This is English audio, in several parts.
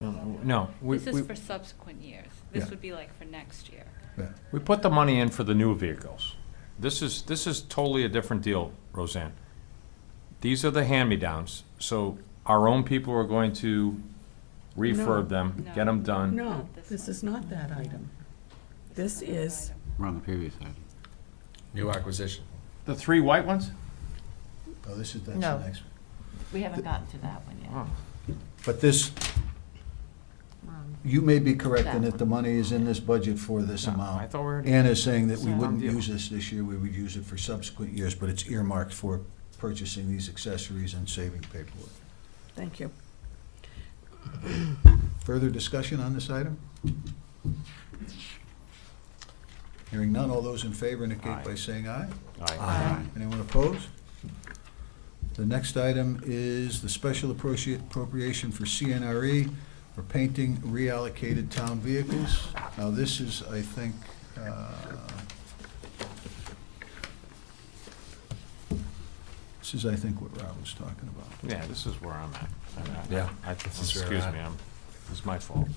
No, This is for subsequent years. This Yeah. would be like for next year. we put the money in for the new vehicles. This is totally a different deal, Roseanne. These are the hand-me-downs, so our own people are going to refurb them, No. get them done. No, Not this this one. is not that item. This another is, item. We're on the previous item. New acquisition. The 3 white ones? Oh, that's the No. next one. We haven't gotten to that one yet. Oh. But this, Um, you may be correct in That that the money is in this budget for this No, amount. I thought we already. Ann is saying that we So- wouldn't Done deal. use this year, we would use it for subsequent years, but it's earmarked for purchasing these accessories and saving paperwork. thank you. Further discussion on this item? Hearing none, all those in favor indicate Aye. by saying aye. Aye. Anyone opposed? The next item is the special appropriation for CNRE for painting reallocated town vehicles. Now, this is, I think, what Rob was talking about. Yeah, this is where I'm at. Yeah, This this is where excuse we're me, at. it's my fault.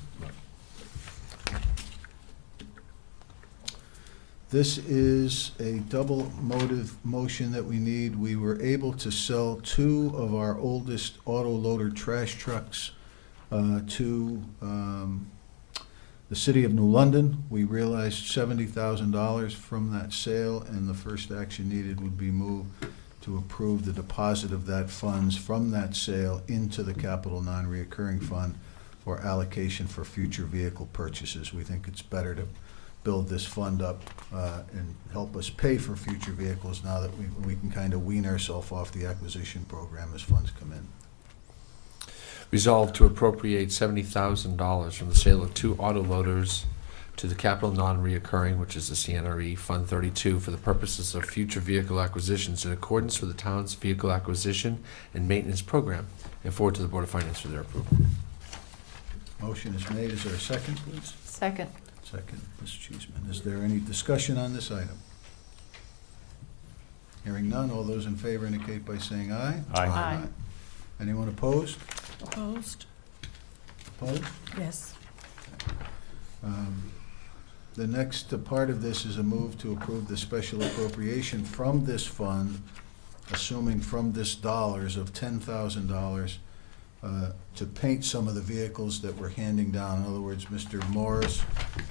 This is a double motive motion that we need. We were able to sell 2 of our oldest auto loader trash trucks to the city of New London. We realized $70,000 from that sale, and the first action needed would be move to approve the deposit of that funds from that sale into the capital non-reoccurring fund for allocation for future vehicle purchases. We think it's better to build this fund up and help us pay for future vehicles now that we can kind of wean ourselves off the acquisition program as funds come in. Resolved to appropriate $70,000 from the sale of 2 auto loaders to the capital non-reoccurring, which is the CNRE Fund 32, for the purposes of future vehicle acquisitions in accordance with the town's vehicle acquisition and maintenance program, and forward to the Board of Finance for their approval. Motion is made. Is there a second, please? Second. Second, Ms. Cheeseman. Is there any discussion on this item? Hearing none, all those in favor indicate by saying aye. Aye. Anyone opposed? Opposed? Opposed? Yes. The next part of this is a move to approve the special appropriation from this fund, assuming from this dollars of $10,000, to paint some of the vehicles that we're handing down. In other words, Mr. Morris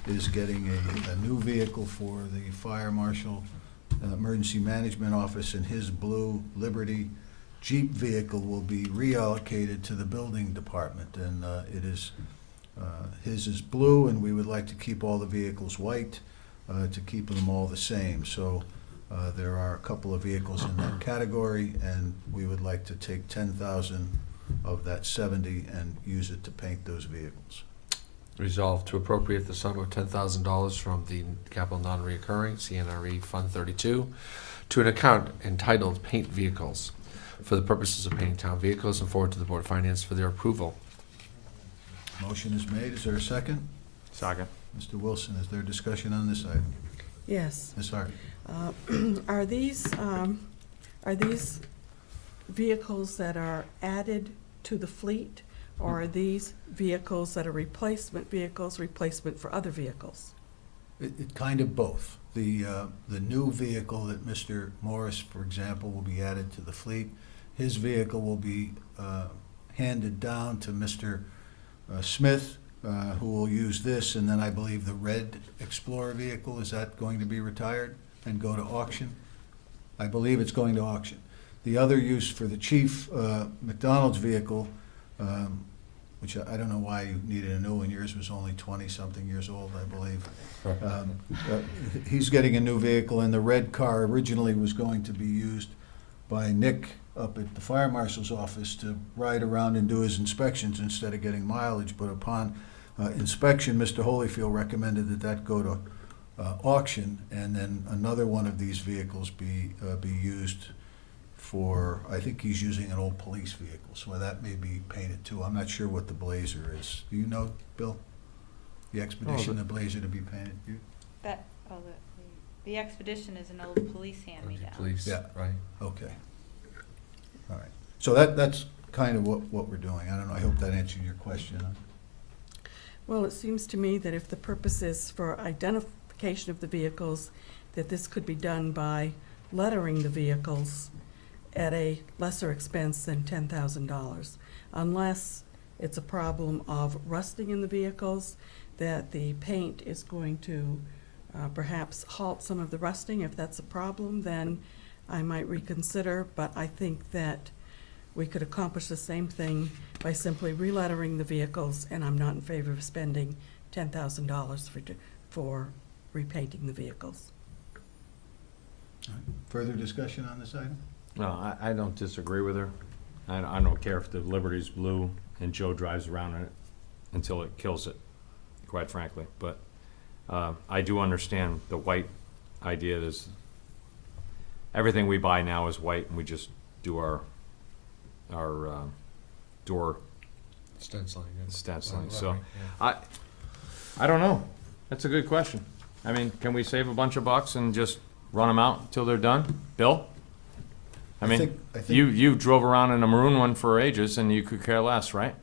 is getting a new vehicle for the Fire Marshal Emergency Management Office, and his blue Liberty Jeep vehicle will be reallocated to the building department. And it is, his is blue, and we would like to keep all the vehicles white to keep them all the same. So there are a couple of vehicles in that category, and we would like to take 10,000 of that 70 and use it to paint those vehicles. Resolved to appropriate the sum of $10,000 from the capital non-reoccurring CNRE Fund 32 to an account entitled Paint Vehicles for the purposes of painting town vehicles, and forward to the Board of Finance for their approval. Motion is made. Is there a second? Second. Mr. Wilson, is there discussion on this item? Yes. Ms. Hart? Are these vehicles that are added to the fleet, or are these vehicles that are replacement for other vehicles? It kind of both. The new vehicle that Mr. Morris, for example, will be added to the fleet. His vehicle will be handed down to Mr. Smith, who will use this, and then I believe the red Explorer vehicle, is that going to be retired and go to auction? I believe it's going to auction. The other use for the chief, McDonald's vehicle, which I don't know why you needed a new one. Yours was only 20-something years old, I believe. He's getting a new vehicle, and the red car originally was going to be used by Nick up at the fire marshal's office to ride around and do his inspections instead of getting mileage. But upon inspection, Mr. Holyfield recommended that go to auction, and then another one of these vehicles be used for, I think he's using an old police vehicle, so that may be painted too. I'm not sure what the Blazer is. Do you know, Bill? The Expedition, the Blazer to be painted? The Expedition is an old police hand-me-down. Police, Yeah. right? Okay. All right. So that's kind of what we're doing. I don't know, I hope that answered your question. Well, it seems to me that if the purpose is for identification of the vehicles, that this could be done by lettering the vehicles at a lesser expense than $10,000. Unless it's a problem of rusting in the vehicles, that the paint is going to perhaps halt some of the rusting. If that's a problem, then I might reconsider, but I think that we could accomplish the same thing by simply relettering the vehicles, and I'm not in favor of spending $10,000 for repainting the vehicles. Further discussion on this item? No, I don't disagree with her. I don't care if the Liberty's blue and Joe drives around in it until it kills it, quite frankly. But I do understand the white idea is, everything we buy now is white, and we just do our door Stenciling. stenciling. So I don't know. That's a good question. I mean, can we save a bunch of bucks and just run them out until they're done? Bill? I mean, I think you drove around in a maroon one for ages, and you could care less, right?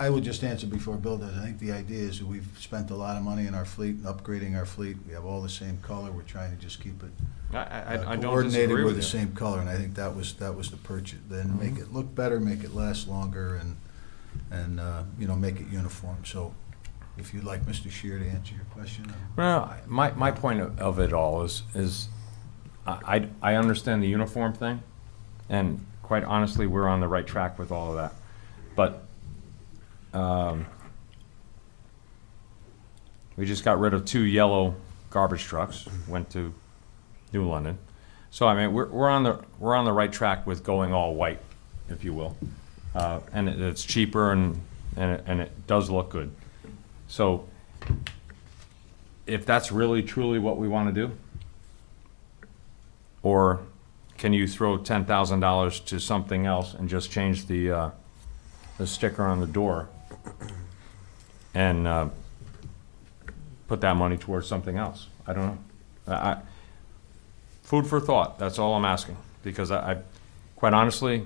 I would just answer before Bill does. I think the idea is that we've spent a lot of money in our fleet, and upgrading our fleet. We have all the same color. We're trying to just keep it I don't coordinated disagree with with the you. same color, and I think that was the purchase. Then make it look better, make it last longer, and make it uniform. So if you'd like Mr. Shear to answer your question. Well, my point of it all is I understand the uniform thing, and quite honestly, we're on the right track with all of that. But we just got rid of 2 yellow garbage trucks, went to New London. So I mean, we're on the right track with going all white, if you will, and it's cheaper and it does look good. So if that's really truly what we want to do, or can you throw $10,000 to something else and just change the sticker on the door and put that money towards something else? I don't know. Food for thought. That's all I'm asking, because I quite honestly,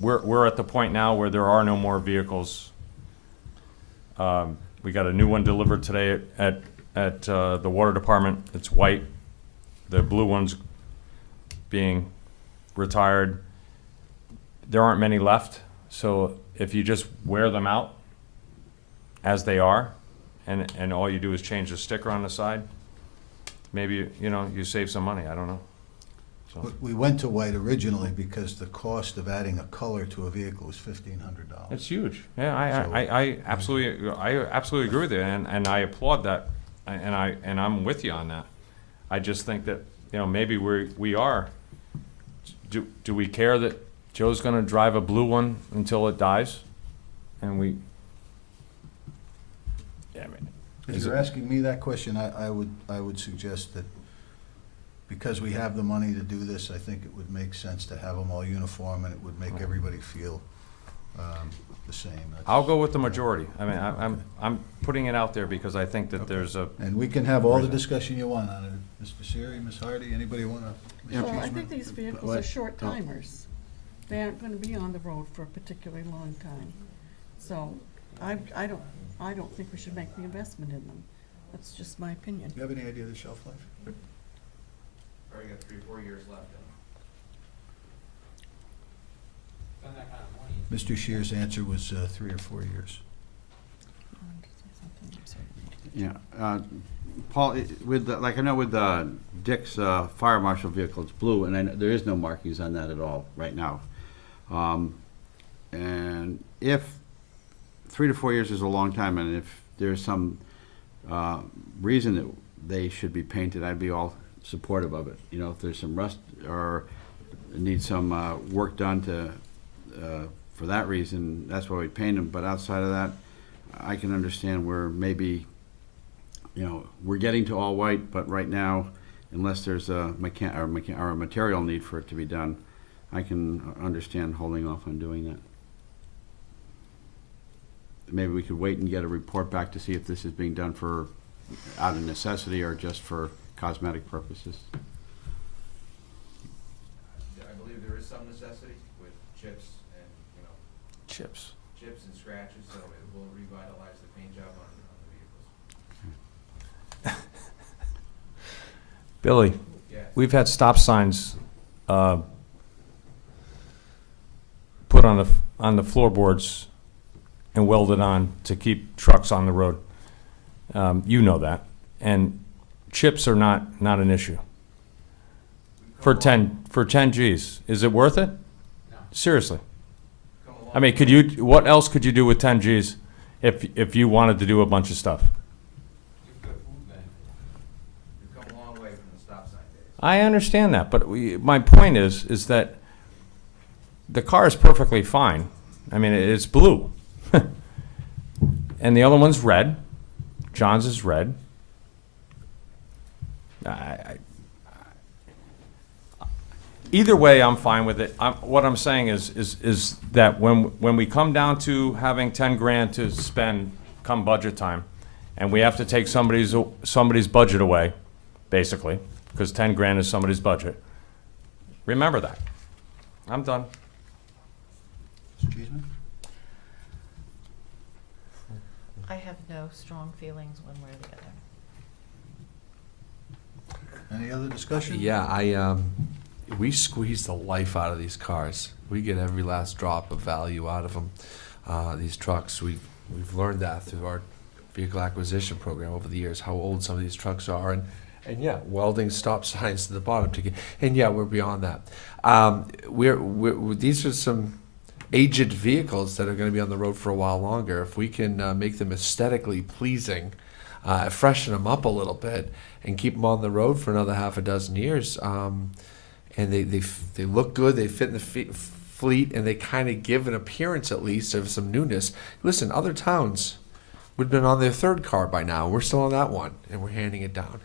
we're at the point now where there are no more vehicles. We got a new one delivered today at the water department. It's white. The blue one's being retired. There aren't many left, so if you just wear them out as they are, and all you do is change the sticker on the side, maybe you save some money. I don't know. So We went to white originally because the cost of adding a color to a vehicle was $1,500. it's huge. Yeah, I absolutely agree with you, and I applaud that, and I'm with you on that. I just think that maybe we are. Do we care that Joe's going to drive a blue one until it dies, and we? Yeah, I mean, If you're asking me that question, I would suggest that because we have the money to do this, I think it would make sense to have them all uniform, and it would make everybody feel the same. I'll go with the majority. I mean, I'm putting it out there because I think that there's a. And we can have all the discussion you want on it. Mr. Siri, Ms. Hardy, anybody want to? Well, I think these vehicles are short timers. They aren't going to be on the road for a particularly long time. So I don't think we should make the investment in them. That's just my opinion. Do you have any idea of the shelf life? Probably got 3-4 years left. Mr. Shear's answer was 3 or 4 years. Yeah, Paul, I know with Dick's fire marshal vehicle, it's blue, and there is no markings on that at all right now. And if 3 to 4 years is a long time, and if there's some reason that they should be painted, I'd be all supportive of it. If there's some rust or need some work done for that reason, that's why we paint them. But outside of that, I can understand where maybe we're getting to all white, but right now, unless there's a material need for it to be done, I can understand holding off on doing that. Maybe we could wait and get a report back to see if this is being done out of necessity or just for cosmetic purposes. I believe there is some necessity with chips and Chips. and scratches, so will revitalize the paint job on the vehicles. Billy, Yes. we've had stop signs put on the floorboards and welded on to keep trucks on the road. You know that. And chips are not an issue. For 10 Gs. Is it worth it? No. Seriously. Come along. I mean, what else could you do with 10 Gs if you wanted to do a bunch of stuff? You've got movement. You've come a long way from the stop sign days. I understand that, but my point is that the car is perfectly fine. I mean, it's blue. And the other one's red. John's is red. Either way, I'm fine with it. What I'm saying is that when we come down to having 10 grand to spend come budget time, and we have to take somebody's budget away, basically, because 10 grand is somebody's budget, remember that. I'm done. Mr. Cheeseman? I have no strong feelings one way or the other. Any other discussion? Yeah, we squeeze the life out of these cars. We get every last drop of value out of them. These trucks, we've learned that through our vehicle acquisition program over the years, how old some of these trucks are, and yeah, welding stop signs to the bottom to get, and yeah, we're beyond that. These are some aged vehicles that are going to be on the road for a while longer. If we can make them aesthetically pleasing, freshen them up a little bit, and keep them on the road for another half a dozen years, and they look good, they fit in the fleet, and they kind of give an appearance at least of some newness. Listen, other towns would have been on their third car by now. We're still on that one, and we're handing it down.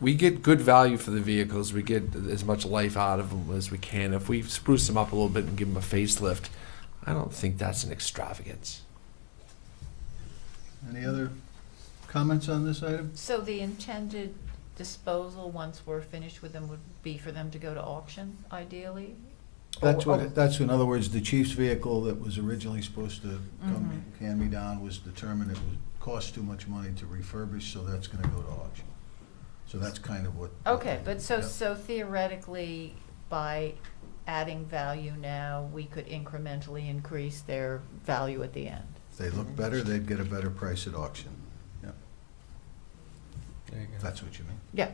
We get good value for the vehicles. We get as much life out of them as we can. If we spruce them up a little bit and give them a facelift, I don't think that's an extravagance. Any other comments on this item? So the intended disposal, once we're finished with them, would be for them to go to auction, ideally? That's Or- that's, in other words, the chief's vehicle that was originally supposed to come hand-me-down was determined it would cost too much money to refurbish, so that's gonna go to auction. So that's kind of what. Okay, but so, Yep. so theoretically, by adding value now, we could incrementally increase their value at the end? If they look better, they'd get a better price at auction. Yep. There you go. That's what you mean. Yeah.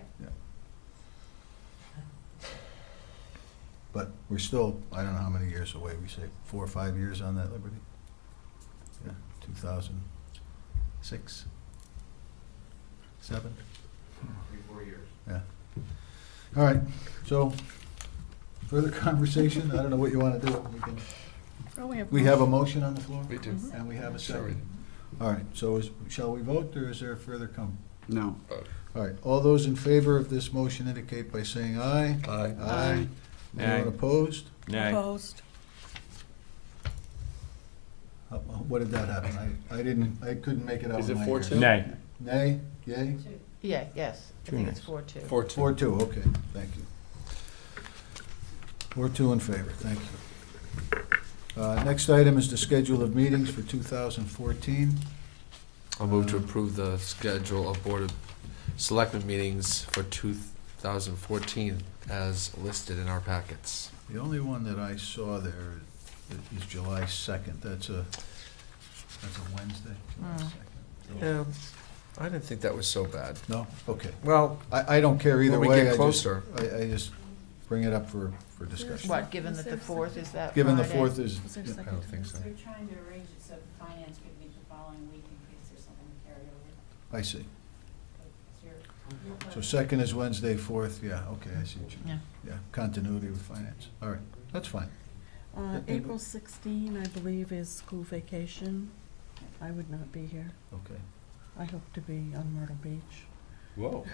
But we're still, I don't know how many years away, we say 4 or 5 years on that Liberty? Yeah, 2006? 7? 3-4 years. Yeah. All right, so further conversation, I don't know what you wanna do. Oh, We have a motion on the floor? We do. And we have a Sure we second. All right, so shall we vote, or is there further No. All right, all those in favor of this motion indicate by saying aye. Aye. Aye. Anyone Nay. opposed? Nay. Opposed? What did that happen? I couldn't make it out. Is with it my 4-2? ears. Nay. Nay, yay? Yeah, yes, I Two think it's nays. 4-2. 4-2, okay, thank you. 4-2 in favor, thank you. Next item is the schedule of meetings for 2014. I'll move to approve the schedule of Board of Selectmen meetings for 2014 as listed in our packets. The only one that I saw there is July 2nd. That's a Wednesday, July Mm. 2nd. I didn't think that was so bad. No? Okay. Well, I don't care either when way. we get I just- closer. I just bring it up for discussion. What, given that the 4th is that Given the Friday? 4th is, Was there a yeah. second? I don't think so. They're trying to arrange it so the finance could meet the following week in case there's something to carry over. I see. It's your So 2nd is Wednesday, 4th, yeah, okay, I see what you mean. Yeah. Yeah, continuity with finance. All right, that's fine. April 16, I believe, is school vacation. I would not be here. Okay. I hope to be on Myrtle Beach. Whoa.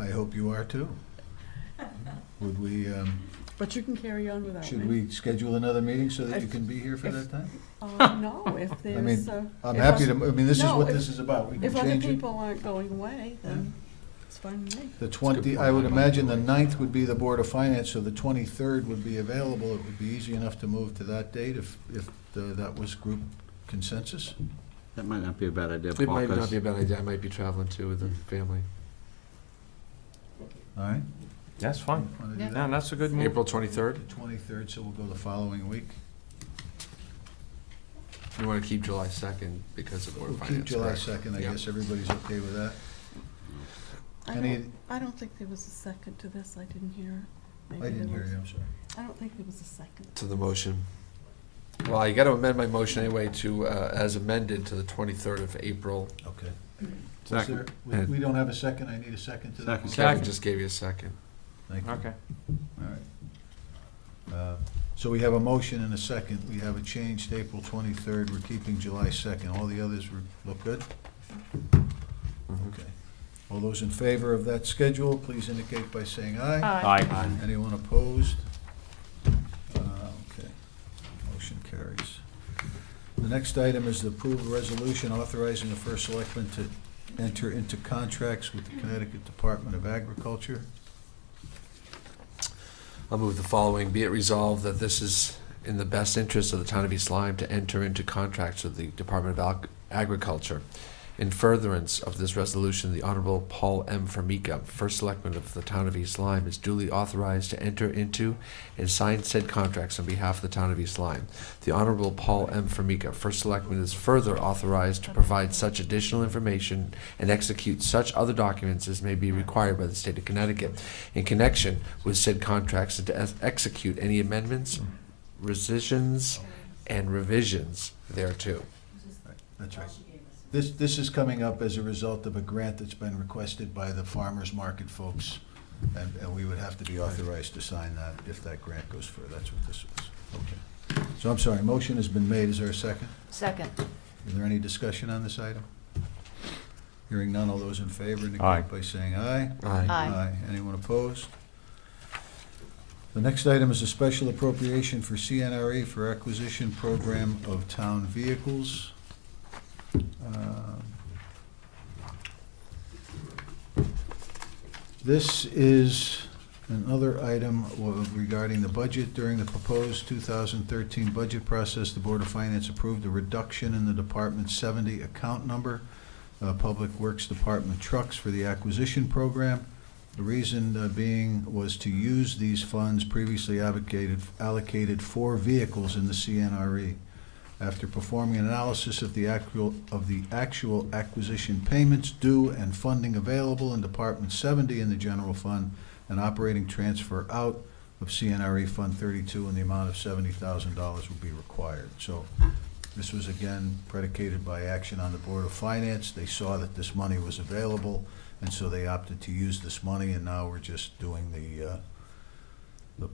I hope you are too. Would we, But you can carry on without me. should we schedule another meeting so that you can be here for if- that time? No, if there's, mean, I'm if happy to, other- I mean, this is No, what if- this is about. We can if other change it. people aren't going away, then it's fine with me. The a good 20, I point. would imagine the 9th would be the Board of Finance, so the 23rd would be available. It would be easy enough to move to that date if that was group consensus? That might not be a bad idea, It Paul, might 'cause- not be a bad idea. I might be traveling too with the family. All right? That's fine. Want to do Yeah. Yeah, that? that's a good move. April 23rd? The 23rd, so we'll go the following week. You want to keep July 2nd because of Board We'll of keep Finance, July correct? 2nd, I Yeah. guess everybody's okay with that? I Any- don't think there was a second to this, I didn't hear. Maybe I didn't there hear was. you, I'm sorry. I don't think there was a second. To the motion. Well, you got to amend my motion anyway to, as amended to the 23rd of April. Okay. Is Second. there- we don't have a second, I need a second to that? Second. Kevin Second. just gave you a second. Thank you. Okay. All right. So we have a motion and a second. We have a change to April 23rd. We're keeping July 2nd. All the others look good? Mhm. Okay. All those in favor of that schedule, please indicate by saying aye. Aye. Anyone opposed? Okay. Motion carries. The next item is the approval resolution authorizing the first selectman to enter into contracts with the Connecticut Department of Agriculture. I'll move the following. Be it resolved that this is in the best interest of the town of East Lyme to enter into contracts with the Department of Agriculture. In furtherance of this resolution, the Honorable Paul M. Formica, First Selectman of the town of East Lyme, is duly authorized to enter into and sign said contracts on behalf of the town of East Lyme. The Honorable Paul M. Formica, First Selectman, is further authorized to provide such additional information and execute such other documents as may be required by the state of Connecticut in connection with said contracts and to execute any amendments, rescissions, and revisions thereto. That's right. This is coming up as a result of a grant that's been requested by the farmers market folks, and we would have to be authorized to sign that if that grant goes through. That's what this was. Okay. So I'm sorry, motion has been made. Is there a second? Second. Is there any discussion on this item? Hearing none, all those in favor Aye. indicate by saying aye. Aye. Anyone opposed? The next item is a special appropriation for CNRE for acquisition program of town vehicles. This is another item regarding the budget. During the proposed 2013 budget process, the Board of Finance approved a reduction in the Department 70 account number, Public Works Department trucks for the acquisition program. The reason being was to use these funds previously allocated for vehicles in the CNRE. After performing an analysis of the actual acquisition payments due and funding available in Department 70 in the general fund, an operating transfer out of CNRE Fund 32 in the amount of $70,000 would be required. So this was again predicated by action on the Board of Finance. They saw that this money was available, and so they opted to use this money, and now we're just doing the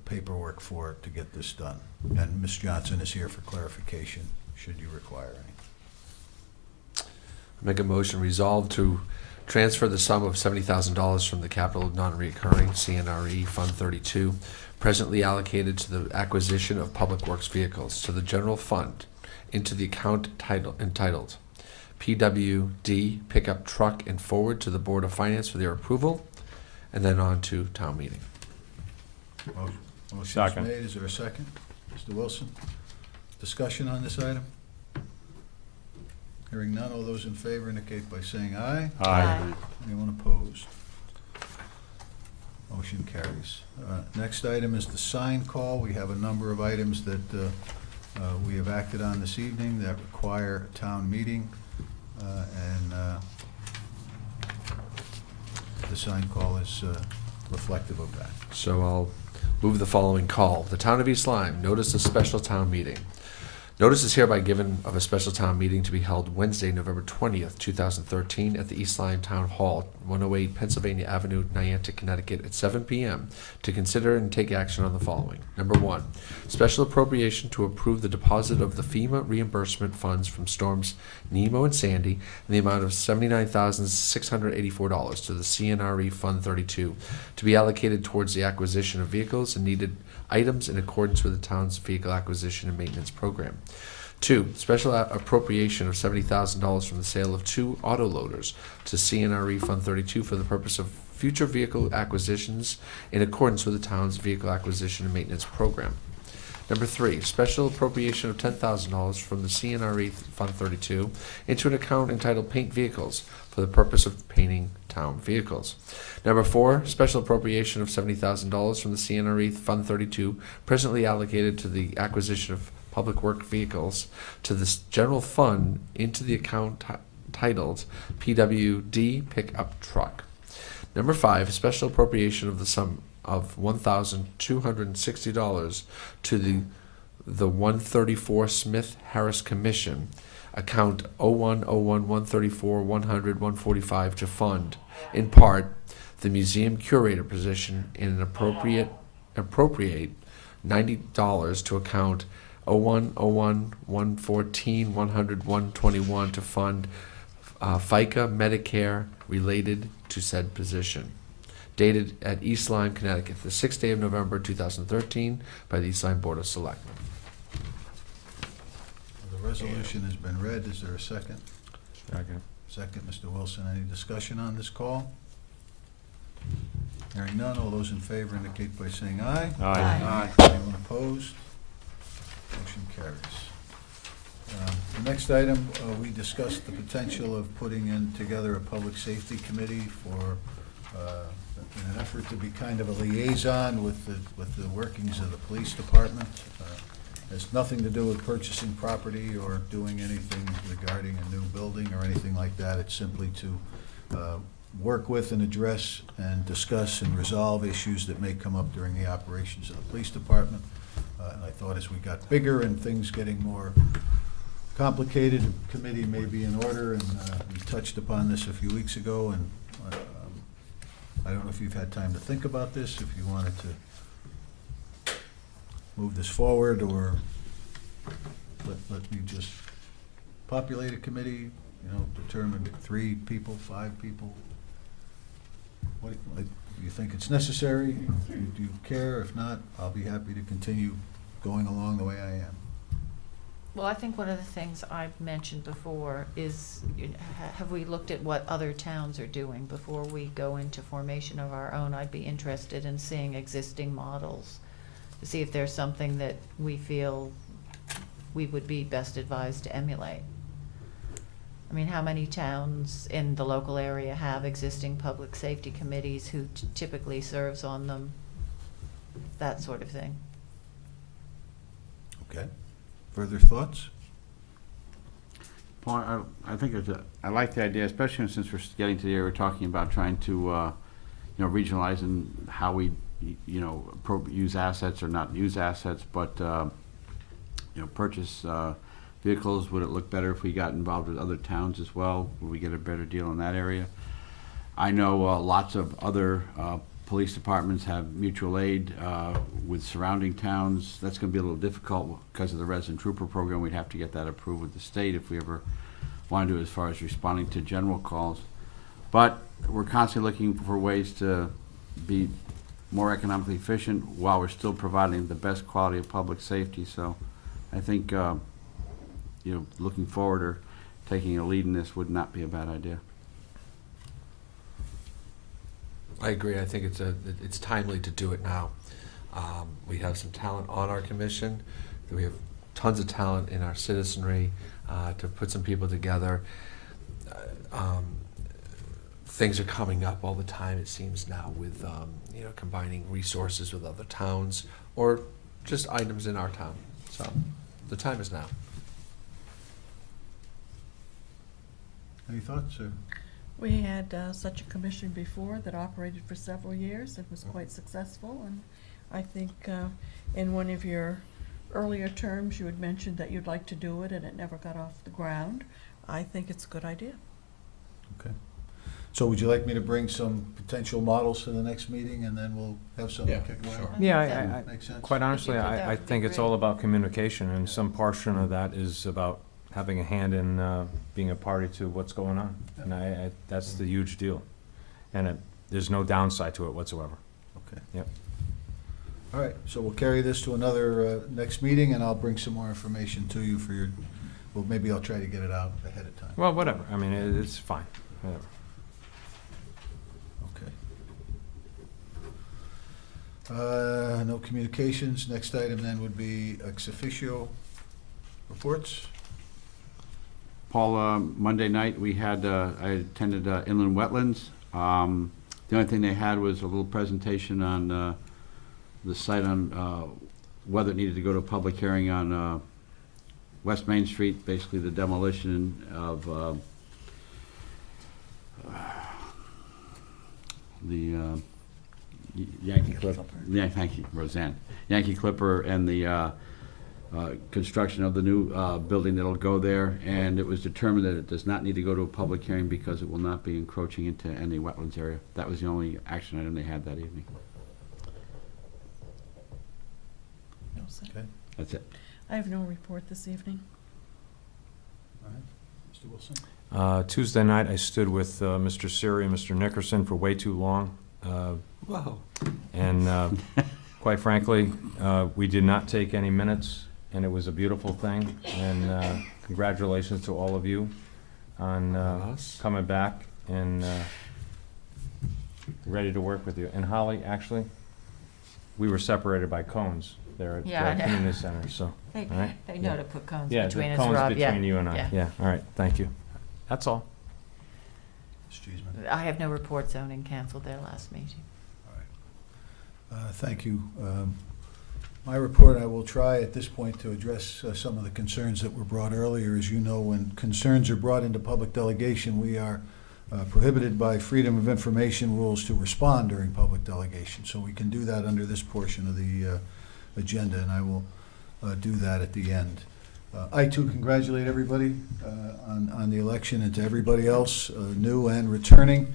paperwork for it to get this done. And Ms. Johnson is here for clarification, should you require any. Make a motion resolved to transfer the sum of $70,000 from the capital non-recurring CNRE Fund 32, presently allocated to the acquisition of public works vehicles, to the general fund, into the account entitled PWD Pickup Truck and forward to the Board of Finance for their approval, and then on to town meeting. Motion's Second. made, is there a second? Mr. Wilson? Discussion on this item? Hearing none, all those in favor indicate by saying aye. Aye. Anyone opposed? Motion carries. Next item is the sign call. We have a number of items that we have acted on this evening that require a town meeting, and the sign call is reflective of that. So I'll move the following call. The Town of East Lyme, notice of special town meeting. Notice is hereby given of a special town meeting to be held Wednesday, November 20th, 2013, at the East Lyme Town Hall, 108 Pennsylvania Avenue, Niantic, Connecticut, at 7 p.m. to consider and take action on the following. Number 1, special appropriation to approve the deposit of the FEMA reimbursement funds from storms Nemo and Sandy in the amount of $79,684 to the CNRE Fund 32 to be allocated towards the acquisition of vehicles and needed items in accordance with the town's vehicle acquisition and maintenance program. 2, special appropriation of $70,000 from the sale of 2 auto loaders to CNRE Fund 32 for the purpose of future vehicle acquisitions in accordance with the town's vehicle acquisition and maintenance program. Number 3, special appropriation of $10,000 from the CNRE Fund 32 into an account entitled Paint Vehicles for the purpose of painting town vehicles. Number 4, special appropriation of $70,000 from the CNRE Fund 32 presently allocated to the acquisition of public work vehicles to this general fund into the account titled PWD Pickup Truck. Number 5, special appropriation of the sum of $1,260 to the 134 Smith Harris Commission, account 0101-134-100-145 to fund, in part, the museum curator position and appropriate $90 to account 0101-114-100-121 to fund FICA Medicare related to said position. Dated at East Lyme, Connecticut, the 6th day of November 2013 by the East Lyme Board of Selectmen. The resolution has been read. Is there a second? Second. Second, Mr. Wilson. Any discussion on this call? Hearing none, all those in favor indicate by saying aye. Aye. Anyone opposed? Motion carries. The next item, we discussed the potential of putting in together a public safety committee for, in an effort to be kind of a liaison with the workings of the police department. Has nothing to do with purchasing property or doing anything regarding a new building or anything like that. It's simply to work with and address and discuss and resolve issues that may come up during the operations of the police department. And I thought as we got bigger and things getting more complicated, the committee may be in order, and we touched upon this a few weeks ago, and I don't know if you've had time to think about this, if you wanted to move this forward, or let me just populate a committee, determine 3 people, 5 people. What, do you think it's necessary? Do you care? If not, I'll be happy to continue going along the way I am. Well, I think one of the things I've mentioned before is, have we looked at what other towns are doing before we go into formation of our own? I'd be interested in seeing existing models to see if there's something that we feel we would be best advised to emulate. I mean, how many towns in the local area have existing public safety committees, who typically serves on them? That sort of thing. Okay. Further thoughts? Paul, I think I like the idea, especially since we're getting to the area we're talking about trying to, regionalize and how we, use assets or not use assets, but, purchase vehicles. Would it look better if we got involved with other towns as well? Would we get a better deal in that area? I know lots of other police departments have mutual aid with surrounding towns. That's going to be a little difficult because of the resident trooper program. We'd have to get that approved with the state if we ever want to do it as far as responding to general calls. But we're constantly looking for ways to be more economically efficient while we're still providing the best quality of public safety. So I think, looking forward or taking a lead in this would not be a bad idea. I agree. I think it's timely to do it now. We have some talent on our commission. We have tons of talent in our citizenry to put some people together. Things are coming up all the time, it seems now, with combining resources with other towns or just items in our town. So the time is now. Any thoughts, sir? We had such a commission before that operated for several years. It was quite successful, and I think in one of your earlier terms, you had mentioned that you'd like to do it, and it never got off the ground. I think it's a good idea. Okay. So would you like me to bring some potential models to the next meeting, and then we'll have something Yeah, kicked around? sure. Yeah, Makes sense? quite honestly, If you could, that I would be think it's great. all about communication, and some portion of that is about having a hand in being a party to what's going on. And that's the huge deal. And there's no downside to it whatsoever. Okay. Yep. All right, so we'll carry this to another next meeting, and I'll bring some more information to you for well, maybe I'll try to get it out ahead of time. Well, whatever. I mean, it's fine. Whatever. Okay. No communications. Next item then would be ex officio reports. Paul, Monday night, we had, I attended inland wetlands. The only thing they had was a little presentation on the site on whether it needed to go to a public hearing on West Main Street, basically the demolition of the Yankee Clipper. Yeah, thank you, Roseanne. Yankee Clipper and the construction of the new building that'll go there, and it was determined that it does not need to go to a public hearing because it will not be encroaching into any wetlands area. That was the only action item they had that evening. No, sir. Okay. That's it. I have no report this evening. All right. Mr. Wilson? Tuesday night, I stood with Mr. Siri and Mr. Nickerson for way too long. Wow. And quite frankly, we did not take any minutes, and it was a beautiful thing. And congratulations to all of you on Us? coming back and ready to work with you. And Holly, actually, we were separated by cones there at Yeah, I the know. community center, so. They, all right? they know to put cones Yeah, between the us, cones Rob, yeah. between you and I. Yeah. Yeah, all right, thank you. That's all. Mr. Cheeseman? I have no report, zoning canceled their last meeting. Thank you. My report, I will try at this point to address some of the concerns that were brought earlier. As you know, when concerns are brought into public delegation, we are prohibited by freedom of information rules to respond during public delegation. So we can do that under this portion of the agenda, and I will do that at the end. I too congratulate everybody on the election, and to everybody else, new and returning,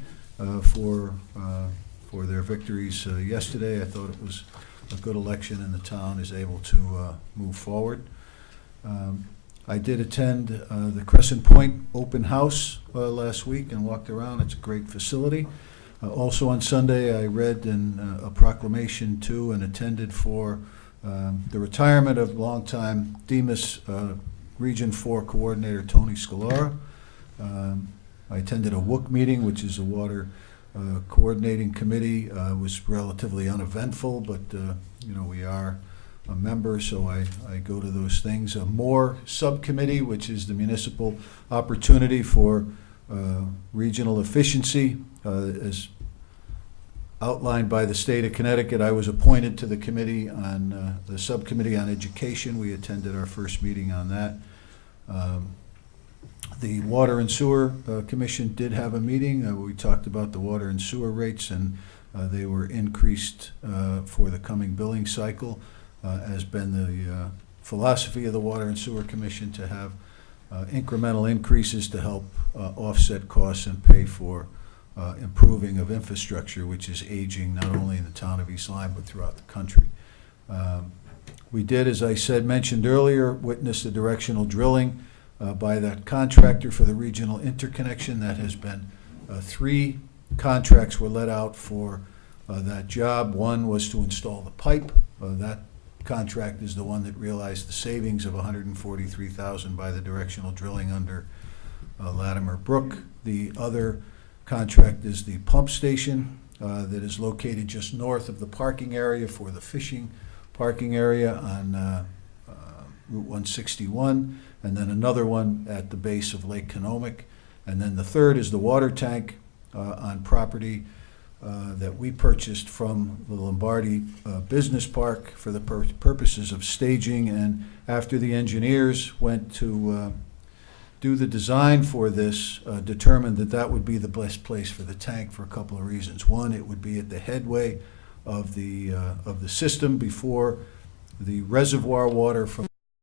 for their victories yesterday. I thought it was a good election, and the town is able to move forward. I did attend the Crescent Point Open House last week and walked around. It's a great facility. Also on Sunday, I read a proclamation to and attended for the retirement of longtime Demas Region 4 Coordinator Tony Scalara. I attended a WOOC meeting, which is a water coordinating committee. Was relatively uneventful, but we are a member, so I go to those things. A MORE subcommittee, which is the municipal opportunity for regional efficiency, as outlined by the state of Connecticut. I was appointed to the committee on the subcommittee on education. We attended our first meeting on that. The Water and Sewer Commission did have a meeting. We talked about the water and sewer rates, and they were increased for the coming billing cycle, has been the philosophy of the Water and Sewer Commission to have incremental increases to help offset costs and pay for improving of infrastructure, which is aging not only in the town of East Lyme, but throughout the country. We did, as I mentioned earlier, witness the directional drilling by that contractor for the regional interconnection. That has been 3 contracts were let out for that job. One was to install the pipe. That contract is the one that realized the savings of $143,000 by the directional drilling under Latimer Brook. The other contract is the pump station that is located just north of the parking area for the fishing parking area on Route 161, and then another one at the base of Lake Conomic. And then the third is the water tank on property that we purchased from the Lombardi Business Park for the purposes of staging. And after the engineers went to do the design for this, determined that that would be the best place for the tank for a couple of reasons. One, it would be at the headway of the system before the reservoir water from